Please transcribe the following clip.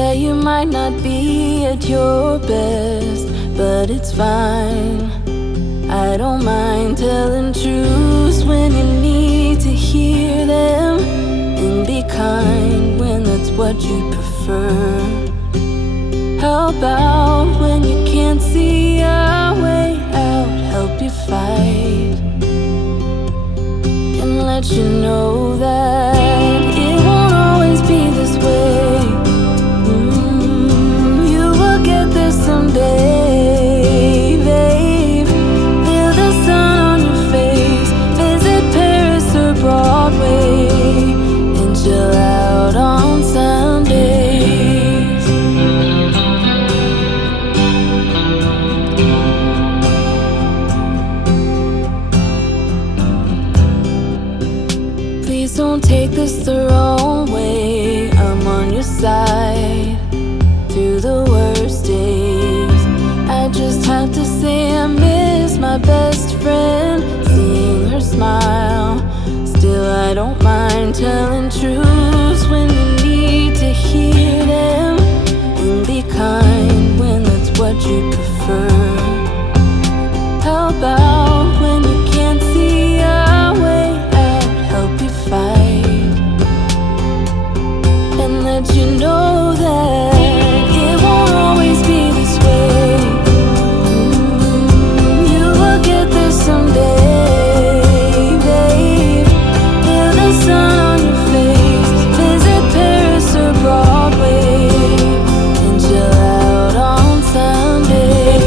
Yeah, you might not be at your best, but it's fine. I don't mind telling truths when you need to hear them, and be kind when that's what you prefer. How about when you can't see a way out, help you fight and let you know that it won't always be this way. You will get there someday, babe. Feel the sun on your face, visit Paris or Broadway, and chill out on Sundays. Please don't take this the wrong way. I'm on your side through the worst days. I just have to say I miss my best friend, seeing her smile. Still, I don't mind telling truths when you need to hear them, and be kind when that's what you prefer. How about when you can't see a way out, help you fight and let you know that it won't always be this way. You will get there someday, babe. Feel the sun on your face, visit Paris or Broadway, and chill out on Sunday.